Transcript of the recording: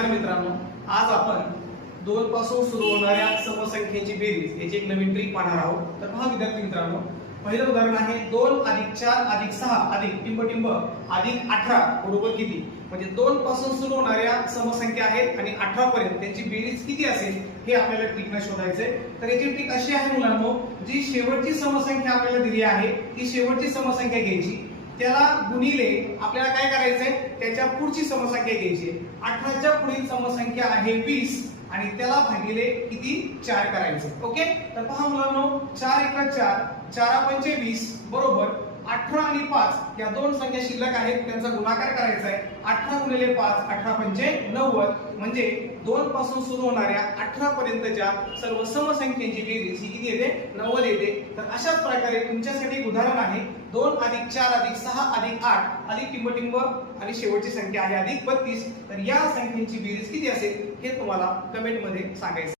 नमस्कार मित्रांनो आज आपण दोन पासून सुरू होणाऱ्या समसंख्येची बेरीज याची एक नवीन ट्रिक पाहणार आहोत. तर पहा विद्यार्थी मित्रांनो पहिलं उदाहरण आहे दोन अधिक चार अधिक सहा अधिक टिंब टिंब अधिक अठरा बरोबर किती? म्हणजे दोन पासून सुरू होणाऱ्या समसंख्या आहेत आणि अठरा पर्यंत त्यांची बेरीज किती असेल हे आपल्याला ट्रिकनं शोधायचंय. तर याची ट्रिक अशी आहे मुलांनो जी शेवटची समसंख्या आपल्याला दिली आहे ती शेवटची समसंख्या घ्यायची. त्याला गुणिले आपल्याला काय करायचंय? त्याच्या पुढची समसंख्या घ्यायची अठराच्या पुढील समसंख्या आहे वीस. आणि त्याला भागिले किती? चार करायचं ओके? तर पहा मुलांनो चार एका चार चारा पंचे वीस बरोबर. अठरा आणि पाच या दोन संख्या शिल्लक आहेत त्यांचा गुणाकार करायचा आहे. अठरा गुणिले पाच अठरा पंचे नव्वद. म्हणजे दोन पासून सुरू होणाऱ्या अठरा पर्यंतच्या सर्व समसंख्येची बेरीज ही किती येते? नव्वद येते. तर अशाच प्रकारे तुमच्यासाठी एक उदाहरण आहे. दोन अधिक चार अधिक सहा अधिक आठ अधिक टिंबटिंब आणि शेवटची संख्या आहे अधिक बत्तीस. तर या संख्येची बेरीज किती असेल हे तुम्हाला कमेंटमध्ये सांगायचं